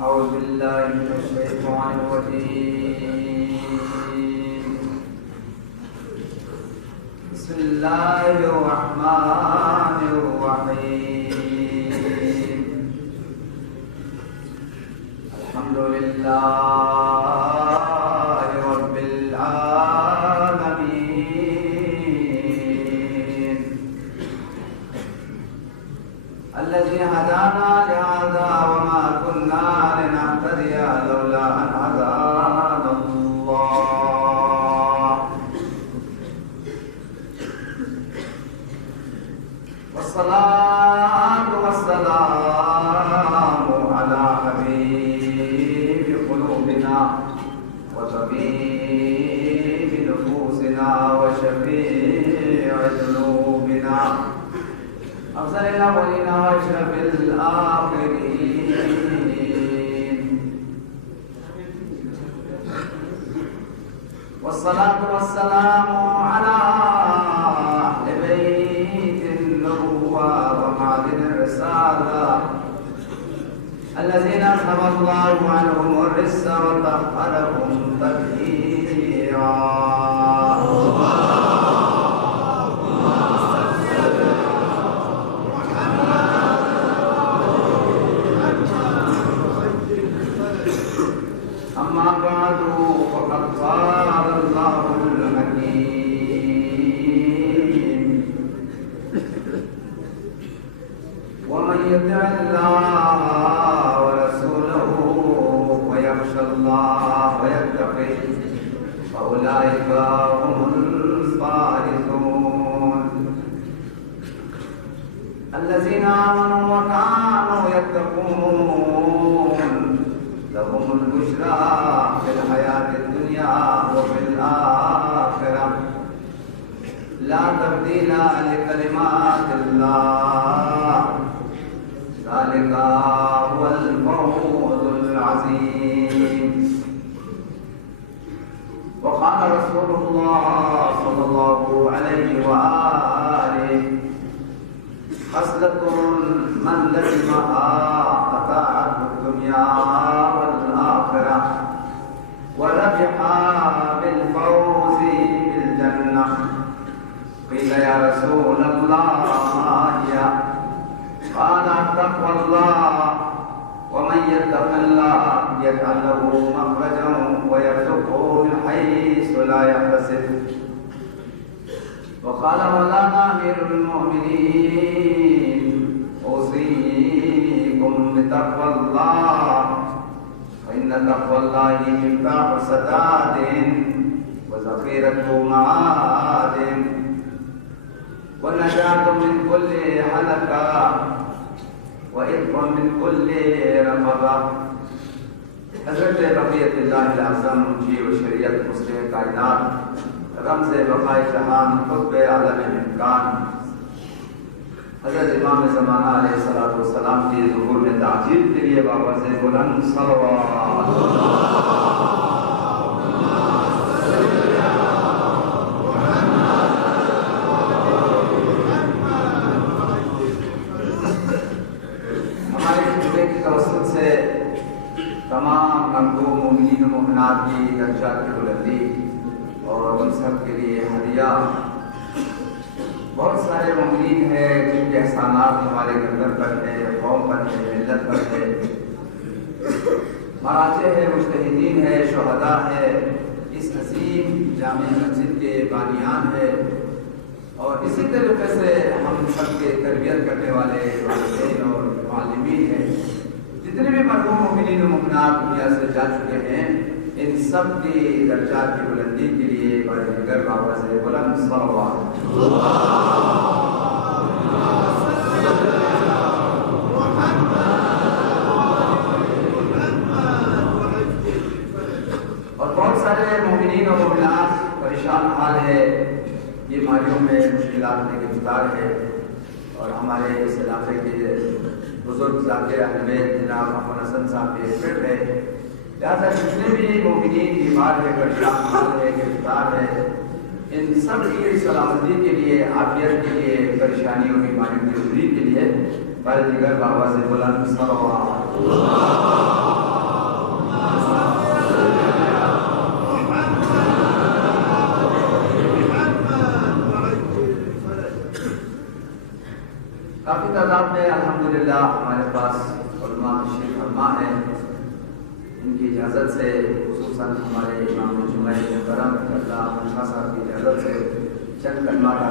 أعوذ بالله من الشيطان الرجيم. بسم الله الرحمن الرحيم. الحمد لله رب العالمين الذي هدانا لهذا وما كنا لنهتدي لولا أن هدانا الله. والصلاة والسلام على حبيب قلوبنا وطبيب نفوسنا وشفيع ذنوبنا أفضل الأولين وأشرف الآخرين. والصلاة والسلام على أهل بيت النبوة ومعدن الرسالة الذين أذهب الله عنهم الرجس وطهرهم تطهيرا. أما بعد فقد قال الله الحكيم: ومن يطع الله ورسوله ويخشى الله ويتقه فأولئك هم الفائزون. الذين آمنوا وكانوا يتقون لهم البشرى في الحياة الدنيا وفي الآخرة لا تبديل لكلمات الله ذلك هو الفوز العظيم. وقال رسول الله صلى الله عليه وآله: خصلة من لزمها أطاعته الدنيا والآخرة وربح بالفوز بالجنة. قيل يا رسول الله ما هي؟ قال: تقوى الله، ومن يتق الله يجعل له مخرجا ويرزقه من حيث لا يحتسب. وقال مولانا أمير المؤمنين: أوصيكم بتقوى الله، فإن تقوى الله مفتاح سداد وذخيرة معاد والنجاة من كل هلكة وإثم من كل رقبة. حضرت بقیت اللہ اعظم منشی و شریعت مسلم کائنات رمز بقائے جہان خطب عالم امکان حضرت امام زمانہ علیہ السلام کی ظہور میں تعجیل کے لیے بابا سے بلند صلوات. ہمارے خطبے کی توسط سے تمام مخدوم مومنین و مومنات کی درجات کی بلندی اور ان سب کے لیے ہدیہ. بہت سارے مومنین ہیں جن کے احسانات ہمارے گردن پر ہے، قوم پر ہے، ملت پر ہے. مراجع ہے، مجتہدین ہے، شہداء ہے، اس عظیم جامع مسجد کے بانیان ہے، اور اسی طریقے سے ہم سب کے تربیت کرنے والے والدین اور معلمین ہیں. جتنے بھی مرحوم مومنین و مومنات دنیا سے جا چکے ہیں، ان سب کی درجات کی بلندی کے لیے بڑے دیگر بابا سے بلند صلوات. اور بہت سارے مومنین و مومنات پریشان حال ہے، بیماریوں میں مشکلات میں گرفتار ہے، اور ہمارے اس علاقے کے بزرگ ذاکر اہل بیت جناب محمد حسن صاحب کے پھر ہے. لہٰذا جتنے بھی مومنین بیمار ہے، پریشان حال ہے، گرفتار ہے، ان سب کی سلامتی کے لیے، عافیت کے لیے، پریشانیوں بیماریوں کی دوری کے لیے پر دیگر بابا سے بلند صلوات. کافی تعداد میں الحمدللہ ہمارے پاس علماء تشریف فرما ہیں. ان کی اجازت سے خصوصاً ہمارے امام جمعہ محترم اللہ شاہ صاحب کی اجازت سے چند کلمات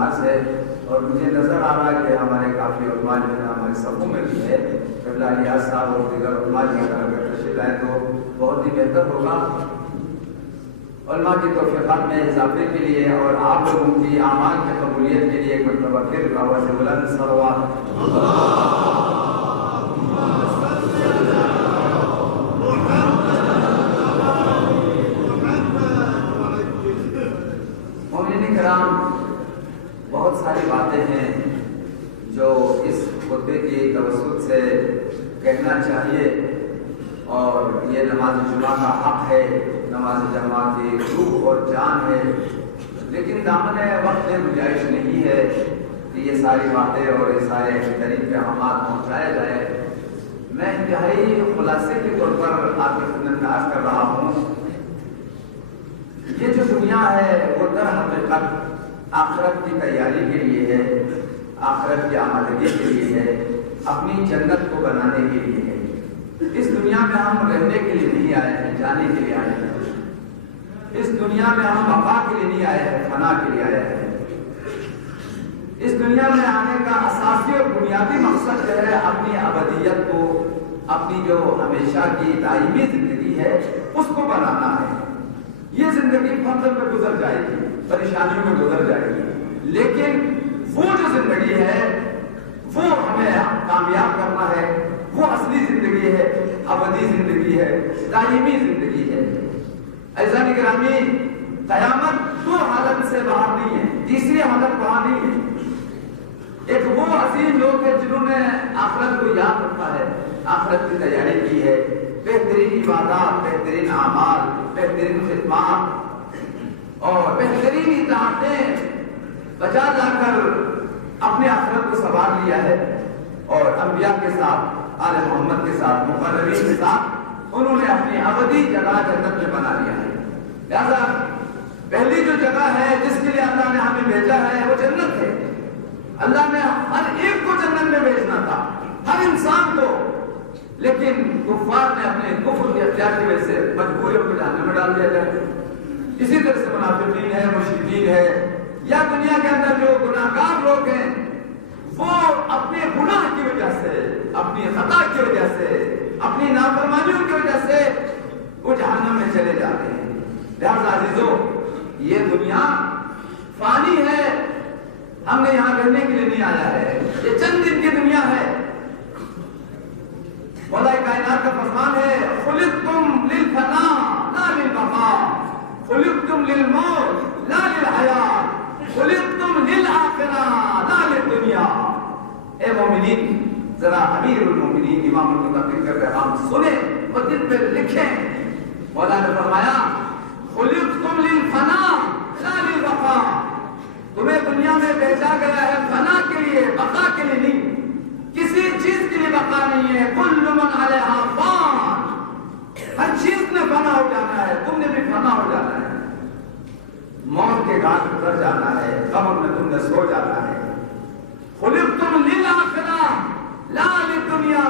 آپ سے. اور مجھے نظر آ رہا ہے کہ ہمارے کافی علماء جو ہے ہمارے صفوں میں بھی ہے. قبلہ نیاز صاحب اور دیگر علماء جو اگر تشریف لائیں تو بہت ہی بہتر ہوگا. علماء کی توفیقات میں اضافے کے لیے اور آپ لوگوں کی اعمال کی قبولیت کے لیے ایک مرتبہ پھر آواز بلند صلوات. مومنین کرام، بہت ساری باتیں ہیں جو اس خطبے کی توسط سے کہنا چاہیے، اور یہ نماز جمعہ کا حق ہے، نماز جمعہ کی روح اور جان ہے. لیکن دامن وقت میں گنجائش نہیں ہے کہ یہ ساری باتیں اور یہ سارے بہترین پیغامات پہنچائے جائے. میں انتہائی خلاصے کے طور پر آپ کی خدمت میں عرض کر رہا ہوں. یہ جو دنیا ہے وہ در حقیقت آخرت کی تیاری کے لیے ہے، آخرت کی آمادگی کے لیے ہے، اپنی جنت کو بنانے کے لیے ہے. اس دنیا میں ہم رہنے کے لیے نہیں آئے ہیں، جانے کے لیے آئے ہیں. اس دنیا میں ہم بقا کے لیے نہیں آئے ہیں، فنا کے لیے آئے ہیں. اس دنیا میں آنے کا اساسی اور بنیادی مقصد جو ہے اپنی ابدیت کو، اپنی جو ہمیشہ کی دائمی زندگی ہے اس کو بنانا ہے. یہ زندگی فقر پہ گزر جائے گی، پریشانیوں میں گزر جائے گی، لیکن وہ جو زندگی ہے وہ ہمیں کامیاب کرنا ہے. وہ اصلی زندگی ہے، ابدی زندگی ہے، دائمی زندگی ہے. عزیزان گرامی، قیامت دو حالت سے باہر نہیں ہے، تیسری حالت وہاں نہیں ہے. ایک وہ عظیم لوگ ہیں جنہوں نے آخرت کو یاد رکھا ہے، آخرت کی تیاری کی ہے، بہترین عبادات، بہترین اعمال، بہترین خدمات اور بہترین اطاعتیں بجا لا کر اپنے آخرت کو سنوار لیا ہے. اور انبیاء کے ساتھ، آل محمد کے ساتھ، مقربین کے ساتھ انہوں نے اپنی ابدی جگہ جنت میں بنا لیا ہے. لہذا پہلی جو جگہ ہے جس کے لیے اللہ نے ہمیں بھیجا ہے وہ جنت ہے. اللہ نے ہر ایک کو جنت میں بھیجنا تھا، ہر انسان کو، لیکن کفار نے اپنے کفر کے اختیار کی وجہ سے مجبوریوں کو جہنم میں ڈال دیا جائے. اسی طرح سے منافقین ہے، مشرکین ہے، یا دنیا کے اندر جو گناہگار لوگ ہیں وہ اپنے گناہ کی وجہ سے، اپنی خطا کی وجہ سے، اپنی نافرمانیوں کی وجہ سے وہ جہنم میں چلے جاتے ہیں. لہذا عزیزو، یہ دنیا فانی ہے، ہم نے یہاں رہنے کے لیے نہیں آیا ہے. یہ چند دن کی دنیا ہے. مولا کائنات کا فرمان ہے، خلقتم للفنا لا للبقاء، خلقتم للموت لا للحیات، خلقتم للآخرہ لا للدنیا. اے مومنین، ذرا امیر المومنین امام المتقین کا پیغام سنیں اور دل پہ لکھیں. مولا نے فرمایا، خلقتم للفنا لا للبقاء، تمہیں دنیا میں بھیجا گیا ہے فنا کے لیے، بقا کے لیے نہیں. کسی چیز کے لیے بقا نہیں ہے. کل من علیہا فان، ہر چیز میں فنا ہو جانا ہے، تم نے بھی فنا ہو جانا ہے. موت کے گھاٹ اتر جانا ہے، قبر میں تم نے سو جانا ہے. خلقتم للآخرہ لا للدنیا،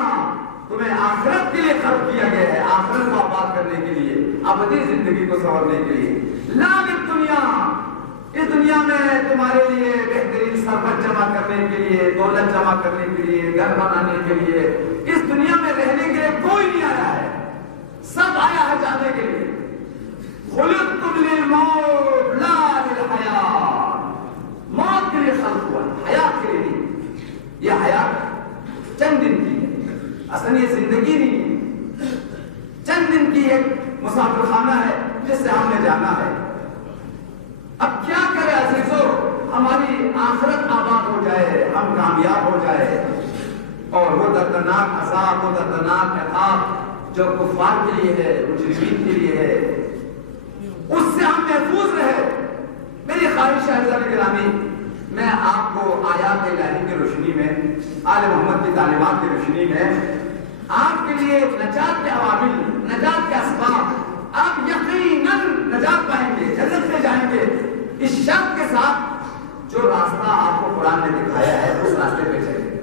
تمہیں آخرت کے لیے خلق کیا گیا ہے، آخرت کو آباد کرنے کے لیے، ابدی زندگی کو سنورنے کے لیے. لا للدنیا، اس دنیا میں تمہارے لیے بہترین ثروت جمع کرنے کے لیے، دولت جمع کرنے کے لیے، گھر بنانے کے لیے، اس دنیا میں رہنے کے لیے کوئی نہیں آیا ہے. سب آیا ہے جانے کے لیے. خلقتم للموت لا للحیات، موت کے لیے خلق ہوا، حیات کے لیے نہیں. یہ حیات چند دن کی ہے، اصل یہ زندگی نہیں ہے. چند دن کی ایک مسافر خانہ ہے جس سے ہم نے جانا ہے. اب کیا کرے عزیزو، ہماری آخرت آباد ہو جائے، ہم کامیاب ہو جائے، اور وہ دردناک عذاب، وہ دردناک عقاب جو کفار کے لیے ہے، مجرمین کے لیے ہے، اس سے ہم محفوظ رہے. میری خواہش ہے عزیزان گرامی، میں آپ کو آیات الہی کی روشنی میں، آل محمد کی تعلیمات کی روشنی میں آپ کے لیے نجات کے عوامل، نجات کے اسباب، آپ یقیناً نجات پائیں گے، جنت میں جائیں گے، اس شرط کے ساتھ جو راستہ آپ کو قرآن نے دکھایا ہے اس راستے پہ چلیں.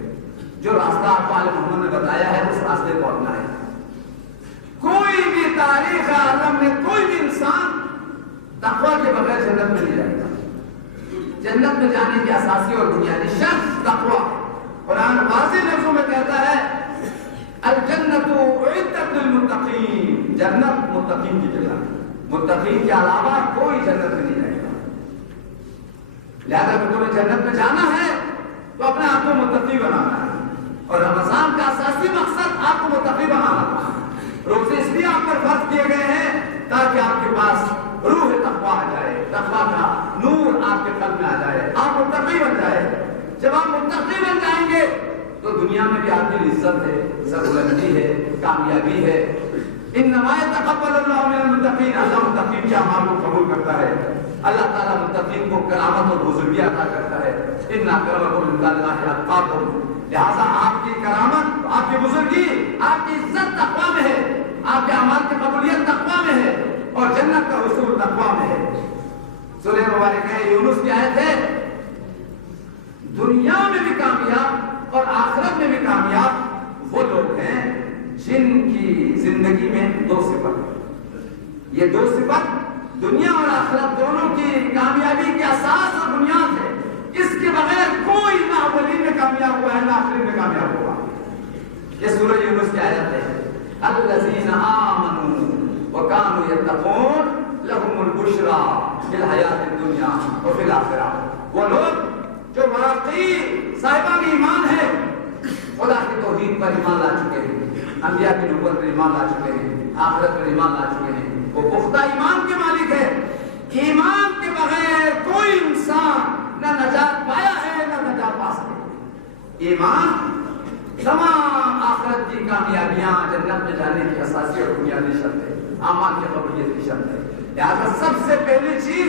جو راستہ آپ آل محمد نے بتایا ہے اس راستے کو اپنائیں۔ کوئی بھی تاریخ عالم میں کوئی بھی انسان تقوی کے بغیر جنت میں نہیں جائے گا۔ جنت میں جانے کی اساسی اور بنیادی شرط تقوی۔ قرآن واضح لفظوں میں کہتا ہے الجنت اعدت للمتقین، جنت متقین کی جگہ، متقین کے علاوہ کوئی جنت میں نہیں جائے گا۔ لہذا اگر تمہیں جنت میں جانا ہے تو اپنے آپ کو متقی بنانا ہے، اور رمضان کا اساسی مقصد آپ کو متقی بنانا تھا۔ روزے اس لیے آپ پر فرض کیے گئے ہیں تاکہ آپ کے پاس روح تقوی آ جائے، تقوی کا نور آپ کے قلب میں آ جائے، آپ متقی بن جائے۔ جب آپ متقی بن جائیں گے تو دنیا میں بھی آپ کی عزت ہے، سربلندی ہے، کامیابی ہے۔ انما یتقبل اللہ من المتقین، اللہ متقین کے اعمال کو قبول کرتا ہے۔ اللہ تعالیٰ متقین کو کرامت اور بزرگی عطا کرتا ہے۔ ان اکرمکم عند اللہ اتقاکم، لہذا آپ کی کرامت، آپ کی بزرگی، آپ کی عزت تقوی میں ہے، آپ کے اعمال کی قبولیت تقوی میں ہے، اور جنت کا حصول تقوی میں ہے۔ سورہ مبارکہ یونس کی آیت ہے دنیا میں بھی کامیاب اور آخرت میں بھی کامیاب وہ لوگ ہیں جن کی زندگی میں دو صفت، یہ دو صفت دنیا اور آخرت دونوں کی کامیابی کے اساس اور بنیاد ہے۔ اس کے بغیر کوئی نہ اولین میں کامیاب ہوا ہے نہ آخرین میں کامیاب ہوا۔ یہ سورہ یونس کی آیت ہے الذین آمنوا وکانوا یتقون لهم البشریٰ فی الحیاۃ الدنیا وفی الآخرہ، وہ لوگ جو واقعی صاحبان ایمان ہے، خدا کی توحید پر ایمان لا چکے ہیں، انبیاء کی نبوت پر ایمان لا چکے ہیں، آخرت پر ایمان لا چکے ہیں، وہ پختہ ایمان کے مالک ہے۔ ایمان کے بغیر کوئی انسان نہ نجات پایا ہے نہ نجات پا سکے۔ ایمان تمام آخرت کی کامیابیاں، جنت میں جانے کی اساسی اور بنیادی شرط ہے، اعمال کی قبولیت کی شرط ہے۔ لہٰذا سب سے پہلی چیز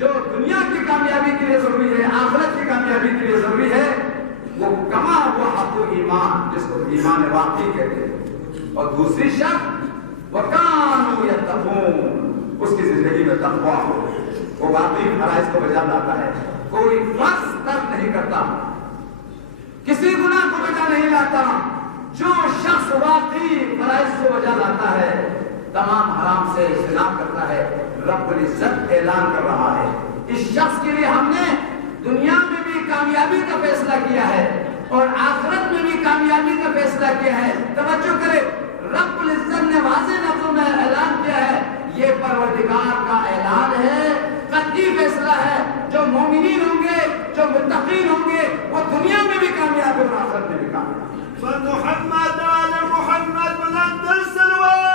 جو دنیا کی کامیابی کے لیے ضروری ہے، آخرت کی کامیابی کے لیے ضروری ہے، وہ کما وہ حق ایمان، جس کو ایمان واقعی کہتے ہیں، اور دوسری شرط وَكَانُوا يَتَّقُونَ، اس کی زندگی میں تقویٰ ہو، وہ واقعی فرائض کو بجا لاتا ہے، کوئی فرض ترک نہیں کرتا، کسی گناہ کو بجا نہیں لاتا۔ جو شخص واقعی فرائض کو بجا لاتا ہے، تمام حرام سے اجتناب کرتا ہے، رب العزت اعلان کر رہا ہے اس شخص کے لیے ہم نے دنیا میں بھی کامیابی کا فیصلہ کیا ہے اور آخرت میں بھی کامیابی کا فیصلہ کیا ہے۔ توجہ کرے، رب العزت نے واضح لفظوں میں اعلان کیا ہے، یہ پروردگار کا اعلان ہے، قطعی فیصلہ ہے۔ جو مومنین ہوں گے، جو متقین ہوں گے، وہ دنیا میں بھی کامیاب اور آخرت میں بھی کامیاب۔ محمد آل محمد بلند السلوات۔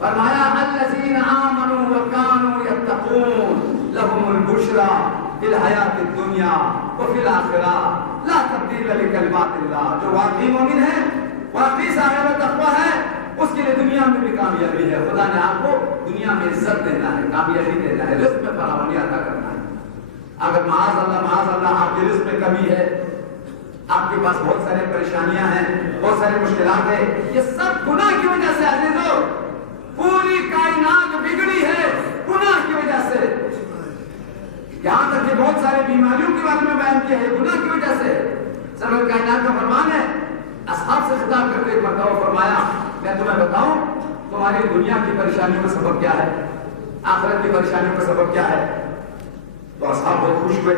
فرمایا الذین آمنوا وکانوا یتقون لهم البشریٰ فی الحیاۃ الدنیا وفی الآخرہ لا تبدیل لکلمات اللہ، جو واقعی مومن ہے، واقعی صاحب تقویٰ ہے، اس کے لیے دنیا میں بھی کامیابی ہے۔ خدا نے آپ کو دنیا میں عزت دینا ہے، کامیابی دینا ہے، رزق میں فراوانی عطا کرنا ہے۔ اگر معاذ اللہ آپ کی رزق میں کمی ہے، آپ کے پاس بہت سارے پریشانیاں ہیں، بہت سارے مشکلات ہیں، یہ سب گناہ کی وجہ سے عزیزو، پوری کائنات بگڑی ہے گناہ کی وجہ سے۔ یہاں تک کہ بہت سارے بیماریوں کے بارے میں بیان کیا ہے، گناہ کی وجہ سے۔ سرور کائنات کا فرمان ہے، اصحاب سے خطاب کرتے ایک مرتبہ فرمایا، میں تمہیں بتاؤں تمہاری دنیا کی پریشانیوں کا سبب کیا ہے، آخرت کی پریشانیوں کا سبب کیا ہے؟ تو اصحاب بہت خوش ہوئے،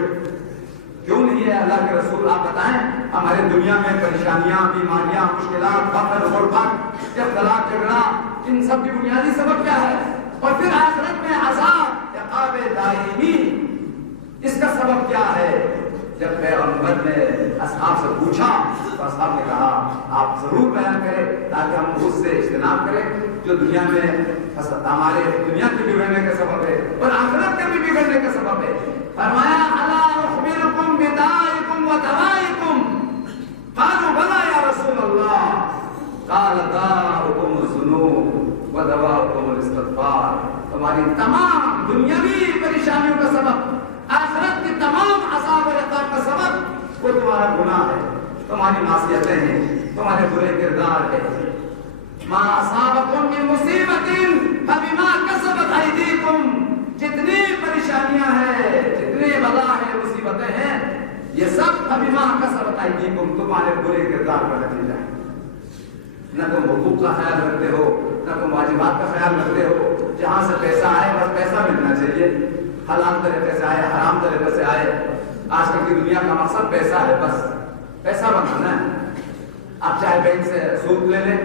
کیوں نہیں ہے اللہ کے رسول، آپ بتائیں ہمارے دنیا میں پریشانیاں، بیماریاں، مشکلات، فقر، غربت، اختلاف، جھگڑا، ان سب کی بنیادی سبب کیا ہے؟ اور پھر آخرت میں عذاب، عقاب دائمی، اس کا سبب کیا ہے؟ جب پیغمبر نے اصحاب سے پوچھا تو اصحاب نے کہا آپ ضرور بیان کریں تاکہ ہم اس سے اجتناب کریں جو دنیا میں ہمارے دنیا کے بگڑنے کا سبب ہے اور آخرت کے بھی بگڑنے کا سبب ہے۔ فرمایا الا اخبرکم بدائکم و دوائکم، قالوا بلی یا رسول اللہ، قال داؤکم الذنوب و دواؤکم الاستغفار، تمہاری تمام دنیاوی پریشانیوں کا سبب، آخرت کی تمام عذاب اور عقاب کا سبب وہ تمہارا گناہ ہے، تمہاری معصیتیں ہیں، تمہارے برے کردار ہے۔ ما اصابکم من مصیبت جتنی پریشانیاں ہیں، جتنے بلا ہیں، مصیبتیں ہیں، یہ سب بما کسبت ایدیکم، تمہارے برے کردار کا نتیجہ ہے۔ نہ تم حقوق کا خیال رکھتے ہو، نہ تم واجبات کا خیال رکھتے ہو، جہاں سے پیسہ آئے بس پیسہ ملنا چاہیے، حلال طریقے سے آئے، حرام طریقے سے آئے۔ آج کل کی دنیا کا مقصد پیسہ ہے، بس پیسہ بنانا ہے۔ آپ چاہے بینک سے سود لے لیں،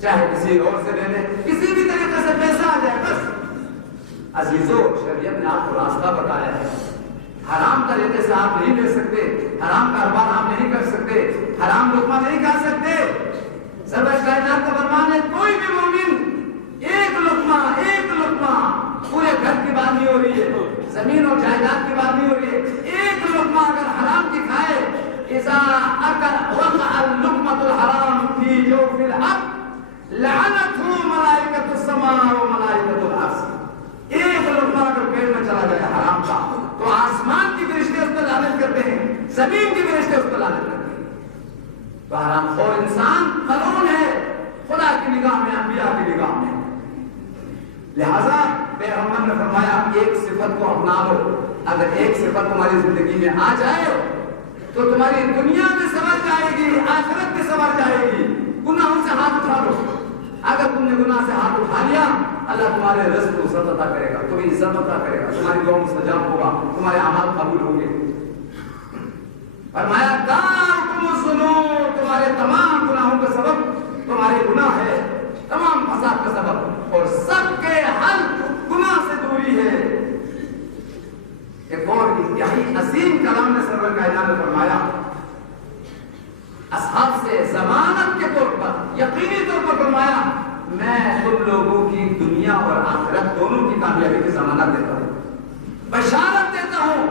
چاہے کسی اور سے لے لیں، کسی بھی طریقے سے پیسہ آ جائے بس۔ عزیزو، شریعت نے آپ کو راستہ بتایا ہے، حرام طریقے سے آپ نہیں لے سکتے، حرام کاروبار آپ نہیں کر سکتے، حرام لقمہ نہیں کھا سکتے۔ سرور کائنات کا فرمان ہے کوئی بھی مومن ایک لقمہ پورے گھر کی بات نہیں ہو رہی ہے، زمین اور جائیداد کی بات نہیں ہو رہی ہے، ایک لقمہ اگر حرام کی کھائے، اذا اکل وقع اللقمۃ الحرام فی جوف العبد لعنته ملائکۃ السماء و ملائکۃ الارض۔ ایک لقمہ اگر پیٹ میں چلا جائے حرام کا تو آسمان کی فرشتے اس پر لعنت کرتے ہیں، زمین کی فرشتے اس پر لعنت کرتے ہیں۔ تو حرام خور انسان ملعون ہے خدا کی نگاہ میں، انبیاء کی نگاہ میں۔ لہذا پیغمبر نے فرمایا ایک صفت کو اپنا لو، اگر ایک صفت تمہاری زندگی میں آ جائے تو تمہاری دنیا میں سنور جائے گی، آخرت میں سنور جائے گی۔ گناہوں سے ہاتھ اٹھا لو، اگر تم نے گناہ سے ہاتھ اٹھا لیا اللہ تمہارے رزق کو عزت عطا کرے گا، تمہیں عزت عطا کرے گا، تمہاری دعا مستجاب ہوگا، تمہارے اعمال قبول ہوں گے۔ فرمایا دارکم الذنوب، تمہارے تمام گناہوں کا سبب تمہارے گناہ ہے، تمام فساد کا سبب، اور سب کے حل گناہ سے دوری ہے۔ ایک اور انتہائی عظیم کلام نے سرور کائنات نے فرمایا اصحاب سے ضمانت کے طور پر، یقینی طور پر فرمایا میں تم لوگوں کی دنیا اور آخرت دونوں کی کامیابی کی ضمانت دیتا ہوں، بشارت دیتا ہوں،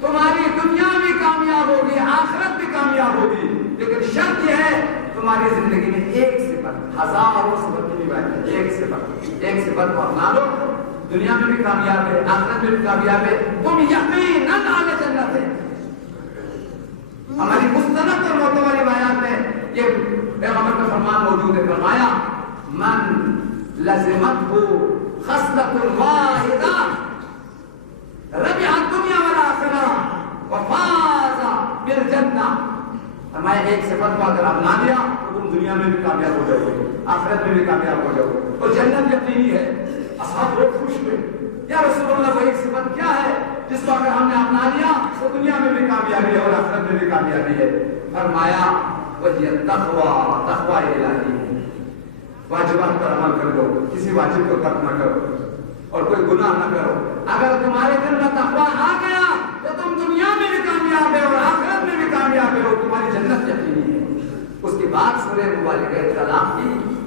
تمہاری دنیا بھی کامیاب ہوگی، آخرت بھی کامیاب ہوگی، لیکن شرط یہ ہے تمہاری زندگی میں ایک صفت، ہزاروں صفت کی بات ہے، ایک صفت کو اپنا لو، دنیا میں بھی کامیاب ہے، آخرت میں بھی کامیاب ہے، تم یقیناً اہل جنت ہے۔ ہماری مستند اور معتبر روایات میں یہ پیغمبر کا فرمان موجود ہے، فرمایا من لزمته خصلۃ واحدہ ربح الدنیا والآخرہ وفاز بالجنہ۔ فرمایا ایک صفت کو اگر اپنا لیا تو تم دنیا میں بھی کامیاب ہو جاؤ گے، آخرت میں بھی کامیاب ہو جاؤ گے، اور جنت یقینی ہے۔ اصحاب لوگ خوش ہوئے، یا رسول اللہ وہ ایک صفت کیا ہے جس کو اگر ہم نے اپنا لیا تو دنیا میں بھی کامیابی ہے اور آخرت میں بھی کامیابی ہے؟ فرمایا وہی تقویٰ، تقویٰ الہی ہے، واجبات پر عمل کر دو، کسی واجب کو ترک نہ کرو اور کوئی گناہ نہ کرو۔ اگر تمہارے دل میں تقویٰ آ گیا تو تم دنیا میں بھی کامیاب ہے اور آخرت میں بھی کامیاب ہے اور تمہاری جنت یقینی ہے۔ اس کے بعد سورہ مبارکہ طلاق کی